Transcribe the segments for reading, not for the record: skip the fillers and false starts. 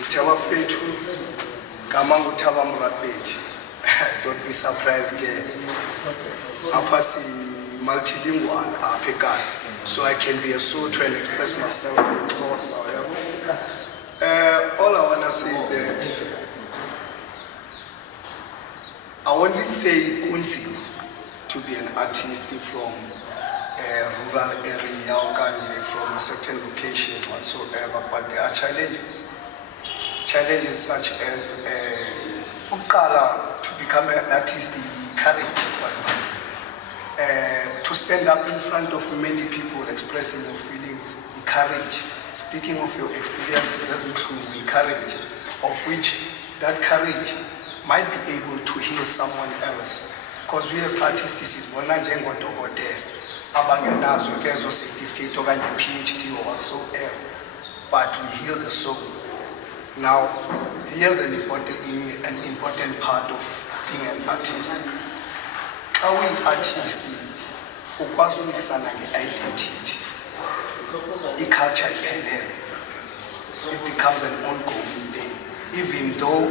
Utaba Fetu, Kamangu Taba Murapeti. Don't be surprised again. Apasi multilingual Apegas, so I can be a Sotho and express myself in Xhosa. All I wanna say is that I wanted say Kunzi to be an artist from a rural area or from a certain location whatsoever, but there are challenges. Challenges such as to become an artist, courage, to stand up in front of many people expressing your feelings, courage, speaking of your experiences as including courage, of which that courage might be able to heal someone else. Because we as artists, this is one abangenazo lezo certificate okanye PhD or whatsoever, but we heal the soul. Now, here's an important part of being an artist. How we artists, ukwazi ukusana nge-identity, i-culture iphelele. It becomes an ongoing thing, even though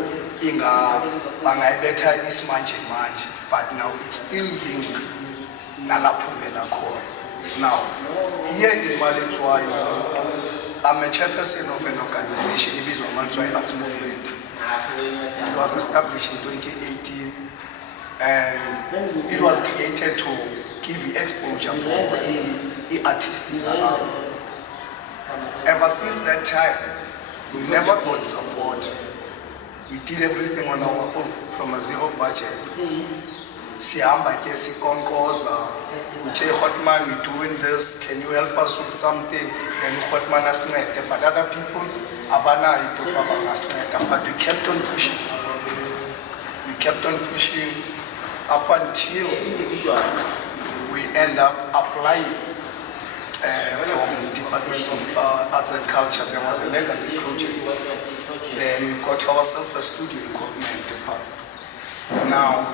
bangayibetha isimanje manje, but now it's still linked nalapho vela khona. Now, here in Maletswayo, I'm a chairperson of an organization, ibizwa Maletswayo Arts Movement. It was established in 2018, and it was created to give exposure for the artists around. Ever since that time, we never got support. We did everything on our own from a zero budget. Sihamba ke sikonkoza, uthe Hotman, we're doing this, can you help us with something? Then Hotman asincede, but other people abanayo into abangasinceda. But we kept on pushing. We kept on pushing up until we end up applying from Department of Arts and Culture. There was a legacy project. Then we got ourselves a studio equipment department. Now,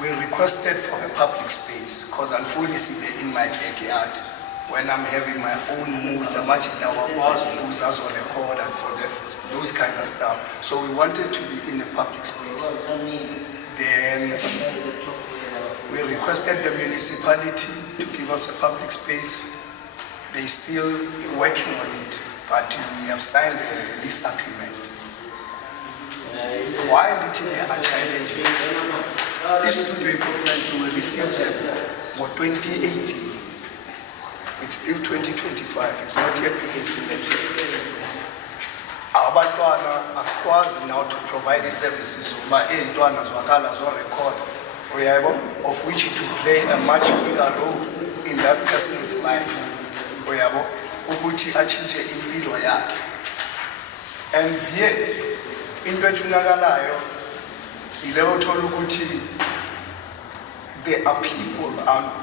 we requested for a public space because unfortunately in my backyard, when I'm having my own moods, I'm actually record and for those kind of stuff. So we wanted to be in a public space. Then we requested the municipality to give us a public space. They're still working on it, but we have signed a lease agreement. While there are challenges, this studio equipment will receive them for 2018. It's still 2025, it's not yet been implemented. Abantwana asikwazi now to provide the services of which it will play a much bigger role in that person's life. And yet, into ejunakalayo ileyo thola ukuthi there are people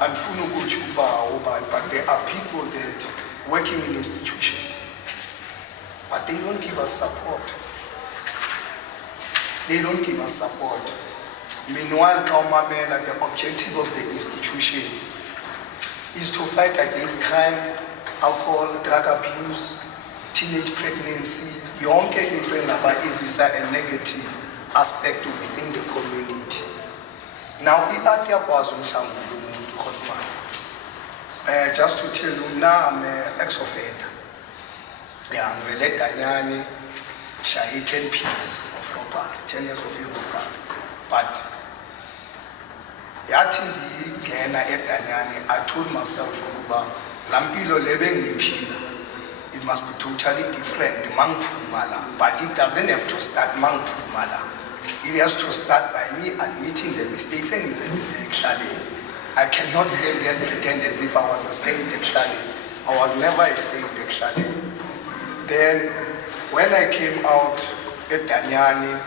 andifuna ukuthi ubawo but there are people that working in institutions but they don't give us support. They don't give us support. Meanwhile, the objective of the institution is to fight against crime, alcohol, drug abuse, teenage pregnancy, yonke into engaba izisa a negative aspect within the community. Now, i-art yakwazi umhlangula umuntu Hotman. Just to tell you, now I'm an ex-offender. Yeah, ngivele eDanyani, shaye 10 years of robbery, 10 years of robbery. But yathi ndingena eDanyani, I told myself ukuba lampilo lebe ngiphila, it must be totally different, but it doesn't have to start mangphumala. It has to start by me admitting the mistakes and I cannot stand there and pretend as if I was a saint actually. I was never a saint actually. Then when I came out at Danyani,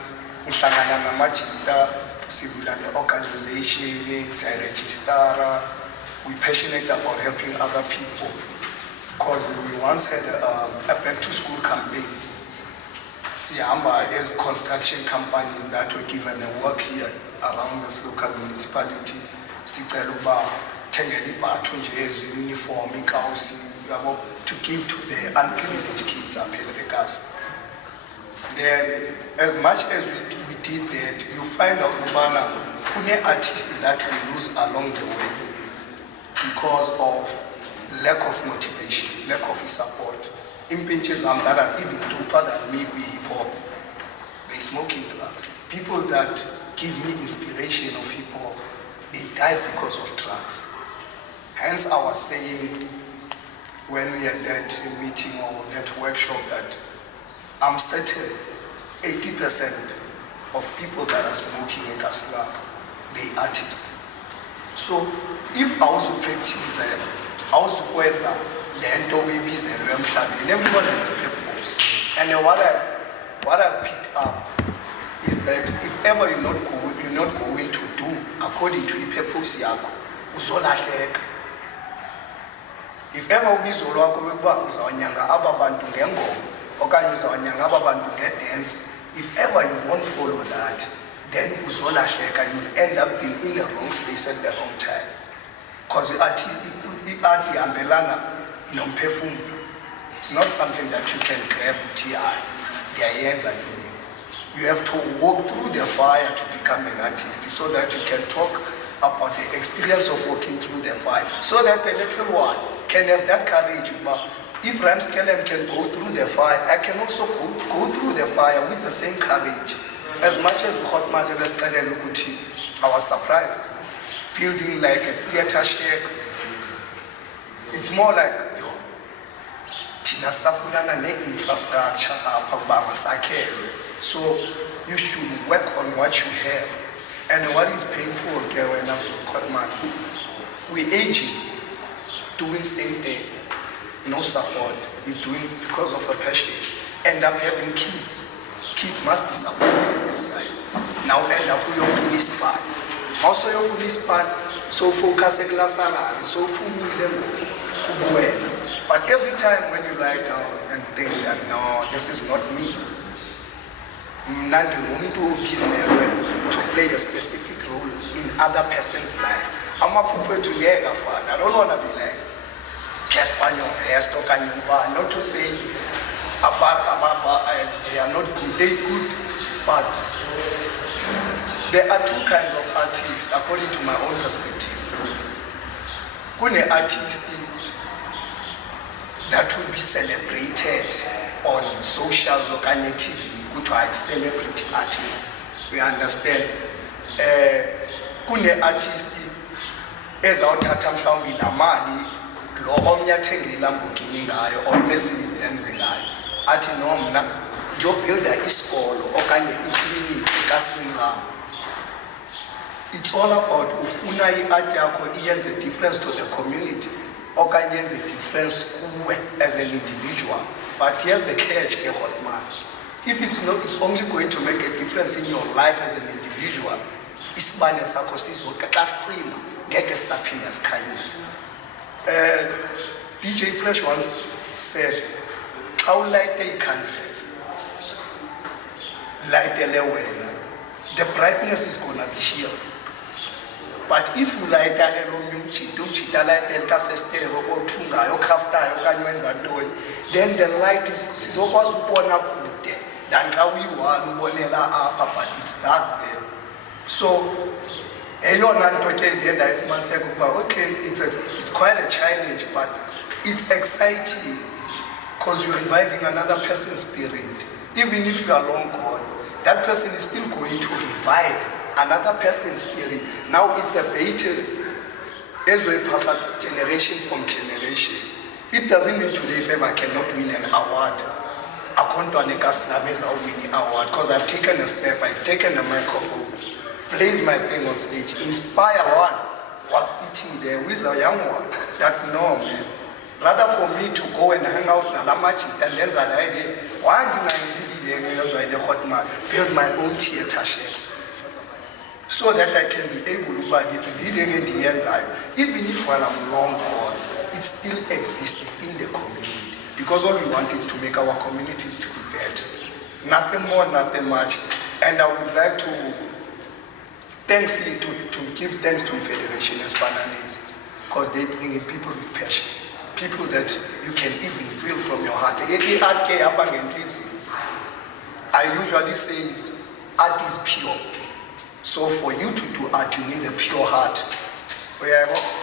civil organization, register, we're passionate about helping other people. Because we once had a back to school campaign. Sihamba as construction companies that were given a work here around this local municipality. Sicela uba thengela ibhathu nje uniform, ikawusi, to give to the unprivileged kids up here. then as much as we did that, you find out Ubana, kune artists that we lose along the way because of lack of motivation, lack of support. Impinches that are even deeper than me be hip hop. They smoking drugs. People that give me inspiration of hip hop, they died because of drugs. Hence I was saying when we had that meeting or that workshop that I'm certain 80% of people that are smoking in Kasla, they artists. So if I also practice I also kwenza lento webizelwe emhlabeni, everyone has a purpose. And what I've picked up is that if ever you're not going to do according to your purpose yakho, uzolahleka. If ever ubizo lwakho lokuba uzawanyanga aba bantu ngengoma okanye uzawanyanga aba bantu ngedance, if ever you won't follow that, then uzolahleka, you'll end up being in the wrong space at the wrong time. Because i-art ihambelana nomphefumulo. It's not something that you can grab ndiyayenza nini. You have to walk through the fire to become an artist, so that you can talk about the experience of walking through the fire, so that the little one can have that courage. But if Ramskelem can go through the fire, I can also go through the fire with the same courage. As much as Hotman I was surprised. Building like a theater shack. It's more like, yo, Tina Safulana ne infrastructure, so you should work on what you have. And what is painful, we're aging, doing same thing, no support, you're doing it because of a passion. End up having kids. Kids must be supported on this side. Now end up with your fully span. Also your fully span, so focus a glass salary, so but every time when you lie down and think that no, this is not me, to play a specific role in other person's life. I'm a people together, father. I don't want to be like Casper of hair, not to say they are not good, they're good, but there are two kinds of artists according to my own perspective. Kune artist that will be celebrated on socials or Kanye TV, which are celebrity artist. We understand. Kune artist ezawuthatha mhlawumbi lamali lo omnye athenge iLamborghini ngayo or iMercedes Benz ngayo athi no mna ngiyobuilda isikolo okanye iklinikhi kaSimlam. It's all about ufuna i-art yakho iyenze a difference to the community okanye iyenze a difference kuwe as an individual. But here's a catch, ke Hotman. If it's only going to make a difference in your life as an individual, isibane sakho sizoxa sicima ngeke sisaphinda sikhanyise. DJ Fresh once said, "How light a country, light a wena, the brightness is gonna be here. But if you light a umchita light el kasestero or tungayo kaftayo kanywenza ntoni, then the light is sizokwazi ukubona kude than xa uyi-one ubonela apha, but it's dark there." So eyona nto ke ndiye ndayifumaniseka ukuba okay, it's quite a challenge, but it's exciting because you're reviving another person's spirit. Even if you are long gone, that person is still going to revive another person's spirit. Now it's a battle as we pass generation from generation. It doesn't mean today if ever I cannot win an award. I can't win an award because I've taken a step, I've taken a microphone, placed my thing on stage. Inspire one was sitting there with a young one that no man. Rather for me to go and hang out na Lamachit and then I did why build my own theater sheds so that I can be able to even if while I'm long gone, it still exists in the community, because all we want is to make our communities to be better. Nothing more, nothing much. And I would like to give thanks to the Federation as Fananese, because they bring in people with passion, people that you can even feel from your heart. I usually say art is pure. So for you to do art, you need a pure heart.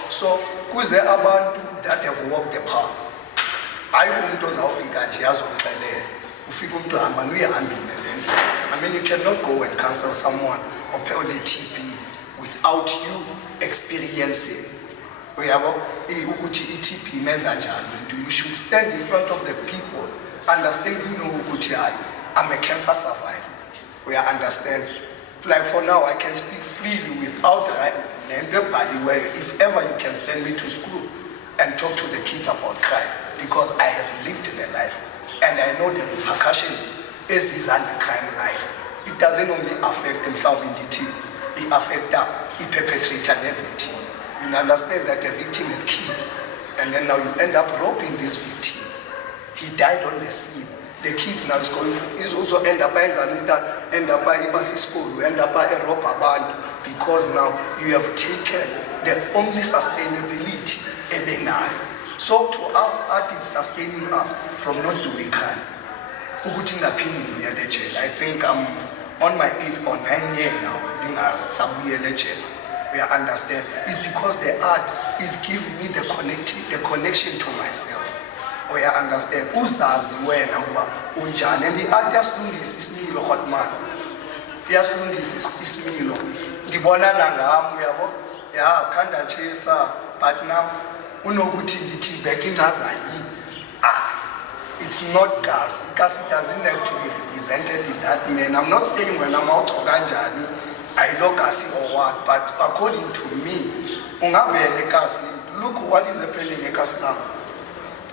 So kuze abantu that have walked the path. I umuntu ozawufika nje yazomxelela. Ufika umuntu hamba uyahambile lento. I mean, you cannot go and cancel someone or pay on a TP without you experiencing. Ukuthi iTP menza njani. You should stand in front of the people, understand ukuthi I'm a cancer survivor. We understand. Like for now, I can speak freely without anybody. Where if ever you can send me to school and talk to the kids about crime, because I have lived in a life and I know the repercussions as is a crime life. It doesn't only affect them, it affects the perpetrator and everything. You understand that the victim had kids, and then now you end up robbing this victim. He died on the scene. The kids now is also end up in school, end up a robber band, because now you have taken the only sustainability ebenai. So to us, art is sustaining us from not doing crime. I think I'm on my 8th or 9th year now, doing a sub-year legend. We understand. It's because the art is giving me the connection to myself. We understand. Uzazi wena uba unjani, and the art yasifundisa isimilo hot man. Yasifundisa isimilo. Ngibona nangami uyabo. Ya khanda chesa, but now unokuthi ngithi back incaza yi. It's not gas. Gas doesn't have to be represented in that manner. I'm not saying when I'm out kanjani I know gas or what, but according to me, ungavele gas. Look what is happening in gas now.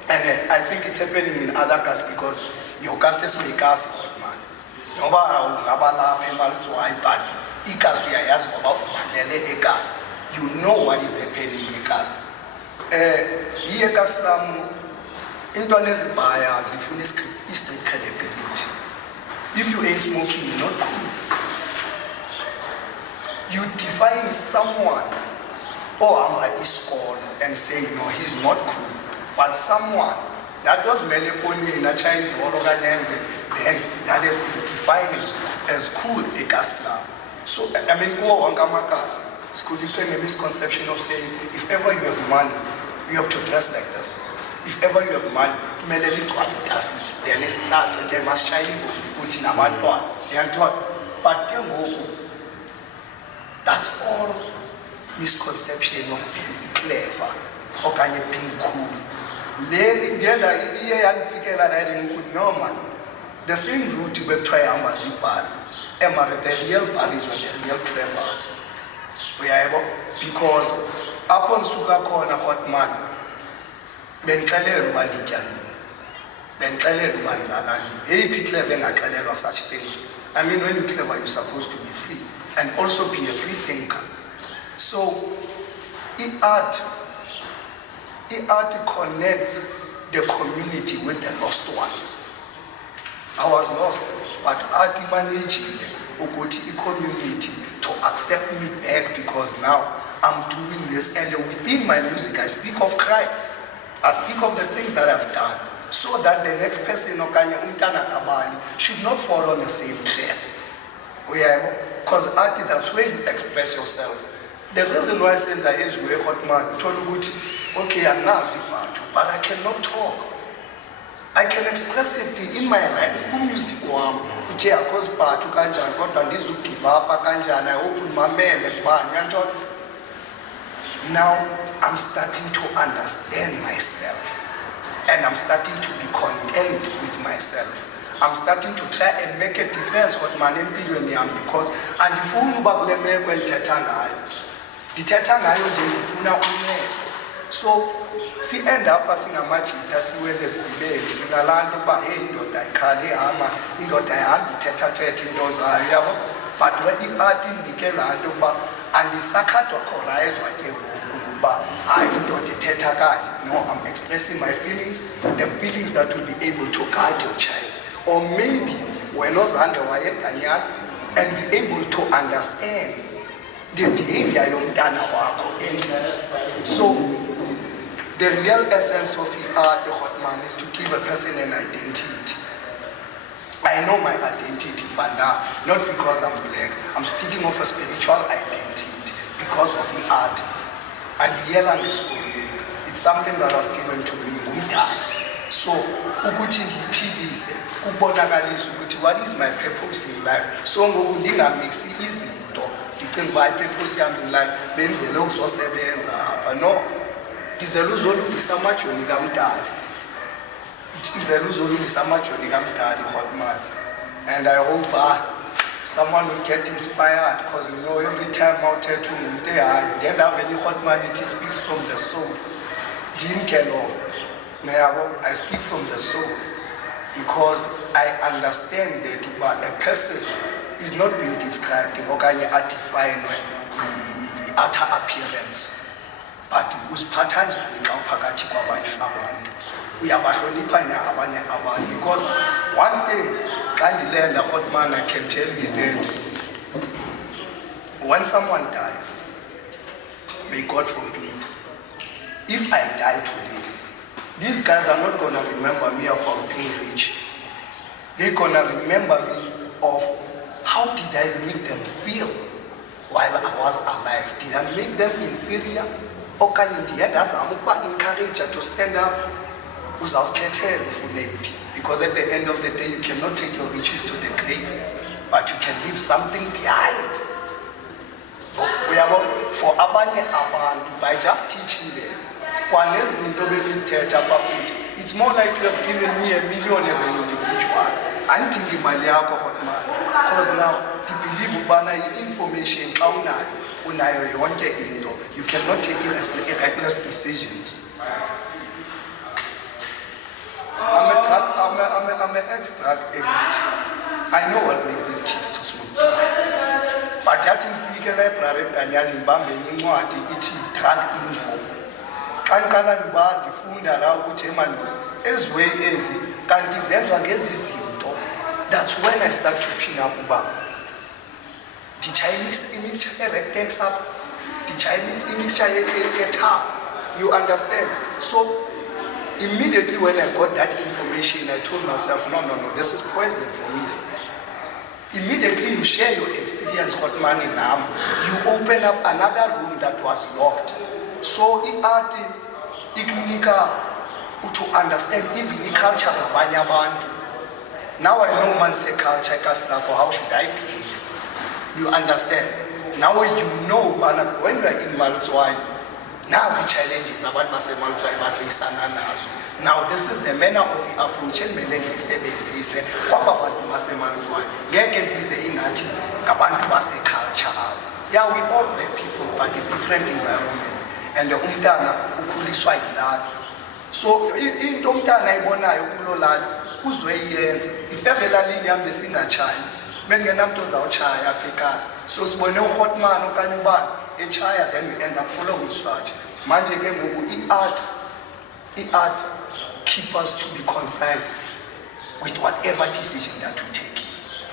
And I think it's happening in other gas because your gases make gas hot man. Noba ungabala pemalutso iPad. Igas uyayazi ngoba ukhulele egas. You know what is happening in gas. Here gas lam intwana ezibhaya zifuna street credibility. If you ain't smoking, you're not cool. You define someone or am I school and say no, he's not cool. But someone that does melancholy in a Chinese organization, then that is defined as cool a Gaslam. So I mean, go on Gamakas. School is a misconception of saying if ever you have money, you have to dress like this. If ever you have money, then it's not, they must shine put in a one. But that's all misconception of being clever or being cool. No man. The same route we try to bad. The real Paris were the real clevers. We are able because upon Suga corner hot man. Bencele Rubandijani. Bencele Rubandani. Hey, clever and such things. I mean, when you're clever, you're supposed to be free and also be a free thinker. So, art connects the community with the lost ones. I was lost, but art managed the community to accept me back because now I'm doing this, and within my music I speak of crime. I speak of the things that I've done, so that the next person should not fall on the same trap. Because art, that's where you express yourself. The reason why since I is very hot man, told okay, I'm not but I cannot talk. I can express it in my right music. Now I'm starting to understand myself, and I'm starting to be content with myself. I'm starting to try and make a difference with my name because and the phone when so see end up passing a match that's where the sing a land of hey I can't ama in those areas, but when the art in the and the sakato chorus I'm expressing my feelings, the feelings that will be able to guide your child. Or maybe we're not and be able to understand the behavior of Dana Wako. So the real essence of the art, the hot man, is to give a person an identity. I I know my identity, Fanda, not because I'm black. I'm speaking of a spiritual identity because of the art. And it's something that was given to me, so ukuthi ngiphilise kubonakalisa ukuthi what is my purpose in life. So ngoku ndingamixi izinto ndicinga uba ipurpose yami in life benzele ukuzosebenza apha. No, ndizele uzolungisa amajoni kamdali, ndizele uzolungisa amajoni kamdali Godman. And I hope someone will get inspired, because you know every time out there to then have any Godman, it speaks from the soul. I speak from the soul because I understand that a person is not being described in defined outer appearance, but uziphatha njani xa uphakathi kwabanye abantu, uyabahlonipha na abanye abantu. Because one thing xa ndilenda Godman I can tell you is that when someone dies, may God forbid, if I die today, these guys are not going to remember me about being rich. They're going to remember me of how did I make them feel while I was alive. Did I make them inferior? Or can in the end, as I'm encouraged to stand up, because at the end of the day, you cannot take your riches to the grave, but you can leave something behind. For abanye abantu, by just teaching them, it's more like you have given me $1 million as an individual. Because now the believe the information you cannot take reckless decisions. I'm an extract addict. I know what makes these kids to smoke drugs. But I didn't figure library and drug info. Kankana niba ndifunda la ukuthi man ezwe ezi kanti zenziwa ngezi zinto. That's when I start to pin up uba the Chinese imixture takes up the Chinese imixture tar. You understand? So immediately when I got that information, I told myself, no, this is poison for me. Immediately you share your experience with money now, you open up another room that was locked. So art ikunika to understand even the cultures of abantu. Now I know man's a culture for how should I behave. You understand? Now you know when you are in Malutwai, nazi challenges abantu basemalutwai bafeyisana nazo. Now this is the manner of the approach emele ngiyisebenzise kwabantu basemalutwai. Ngeke ndize ingathi ngabantu base-culture. Yeah, we all black people, but in different environment. And umntana ukhuliswa yilaphi. So into umntana ayibonayo kulo lali uzoyenza. If evelalini ihambe singatshayi, bengenamntu ozawutshaya apha ekhaya. So sibone uGodman okanye ubani echaya, then we end up following such. Manje ke ngoku i-art keep us to be concise with whatever decision that we take.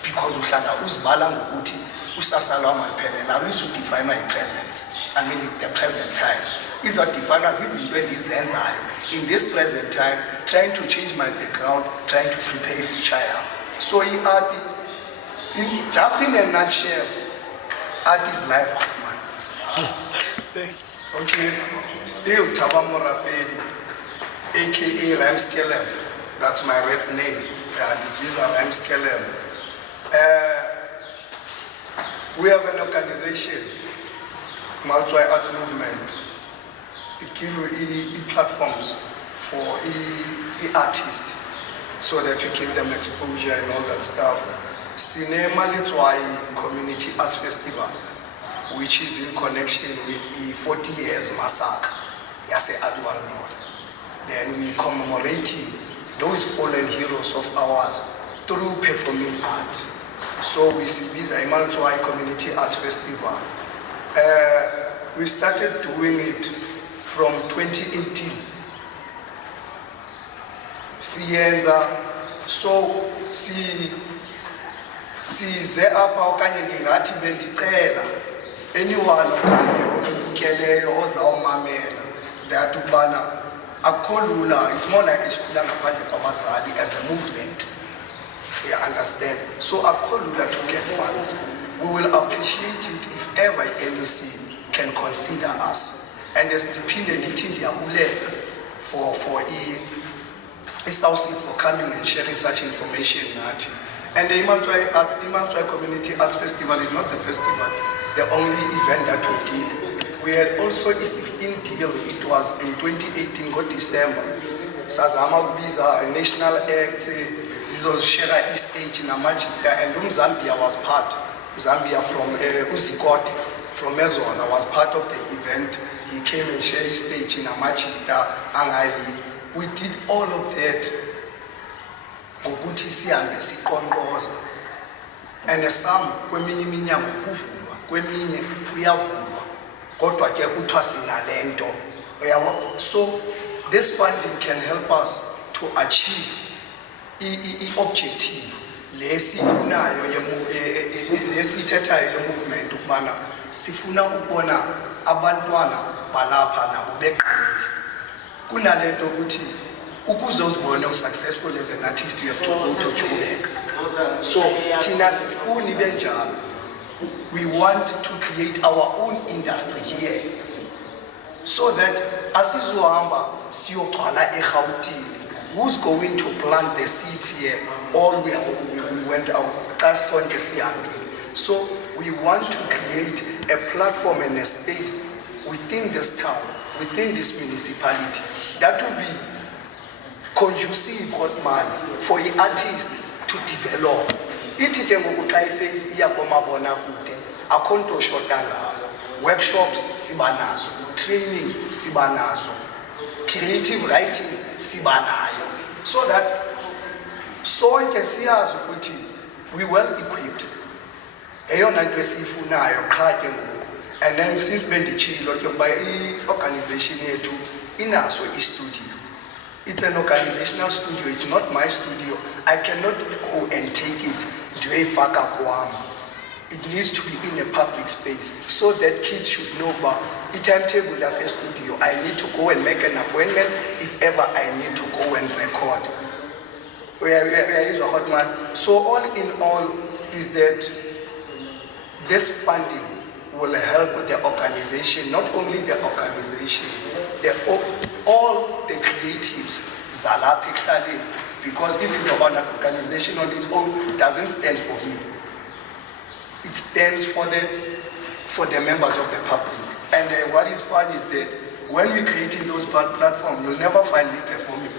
Because uhlala uzibala ngokuthi usasa lwami aliphelele, aluzudefine my presence. I mean the present time. Izodefine zizinto endizenzayo in this present time, trying to change my background, trying to prepare a future. So art, just in a nutshell, art is life, man. Thank you. Okay, still Thabo Morapedi, aka Ramskelem. That's my rap name. This is Ramskelem. We have an organization, Malutwai Arts Movement. It gives you platforms for artists so that you give them exposure and all that stuff. Sine Malutwai Community Arts Festival, which is in connection with the 40 years massacre, Yase Adwal North. Then we commemorating those fallen heroes of ours through performing art. So we see this Malutwai Community Arts Festival. We started doing it from 2018. Siyenza, so size apha okanye ndingathi bendicela anyone okanye obukeleyo ozawumamela that ubana akukho lula. It's more like isikhula ngaphandle kwabazali as a movement. You understand? So akolula to get funds. We will appreciate it if ever NEC can consider us. And there's dependent for South Sea for coming and sharing such information. And the Imantwai Community Arts Festival is not the festival, the only event that we did. We had also a 16 deal, it was in 2018, December. Sazama Visa, National Act, Shera East Stage in Amajita, and Zambia was part. Zambia from Uzikote, from Mezona, was part of the event. He came and shared his stage in Amajita, Angai. We did all of that. And some kweminye iminyango kuvulwa, kweminye kuyavulwa, kodwa ke kuthiwa sinalento. So this funding can help us to achieve i-objective lesifunayo lesithethayo ye-movement ukubana sifuna ukubona abantwana balapha nabo beqinile. Kunalento ukuthi ukuze uzibone usuccessful as an artist, you have to go to Joburg. So thina sifuni benjalo. We want to create our own industry here, so that asizohamba siyogcwala eGauteng. Who's going to plant the seeds here? All we went out. So we want to create a platform and a space within this town, within this municipality, that will be conducive for the artist to develop. Workshops sibanazo, trainings sibanazo, creative writing sibanayo, so that sonke siyazi ukuthi we well equipped. Eyona nto esifunayo qha ke ngoku. And then since bendichilo ke by organization yethu inaso i-studio. It's an organizational studio, it's not my studio. I cannot go and take it ndiyoyifaka kwami. It needs to be in a public space, so that kids should know about the timetable as a studio. I need to go and make an appointment if ever I need to go and record. So all in all is that this funding will help the organization, not only the organization, all the creatives, Zalapi Klali, because even the organization on its own doesn't stand for me. It stands for the members of the public. And what is fun is that when we creating those platforms, you'll never find me performing.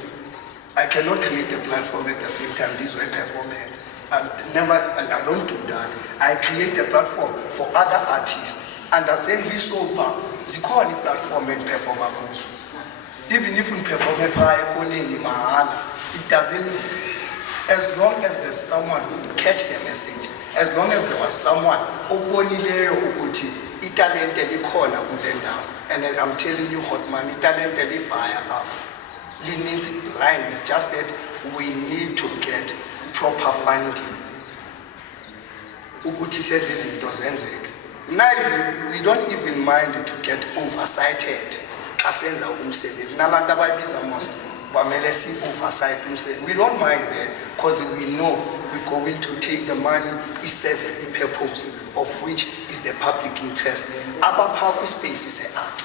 I cannot create a platform at the same time this way performing. And I don't do that. I create a platform for other artists. Understand this sober, zikhona platform and perform kuzo. Even if we perform a mahana, it doesn't, as long as there's someone who catch the message, as long as there was someone obonileyo ukuthi italente likhona kule ndawo. And I'm telling you, Hotman, italente libhaya apha. Linintsi blind. It's just that we need to get proper funding. Ukuthi senze izinto zenzeke. Now we don't even mind to get oversighted. Asenza umsebenzi. Nabantu abayibiza most bamele si oversight umsebenzi. We don't mind that because we know we're going to take the money, serve the purpose of which is the public interest. Abapha kwi space is art.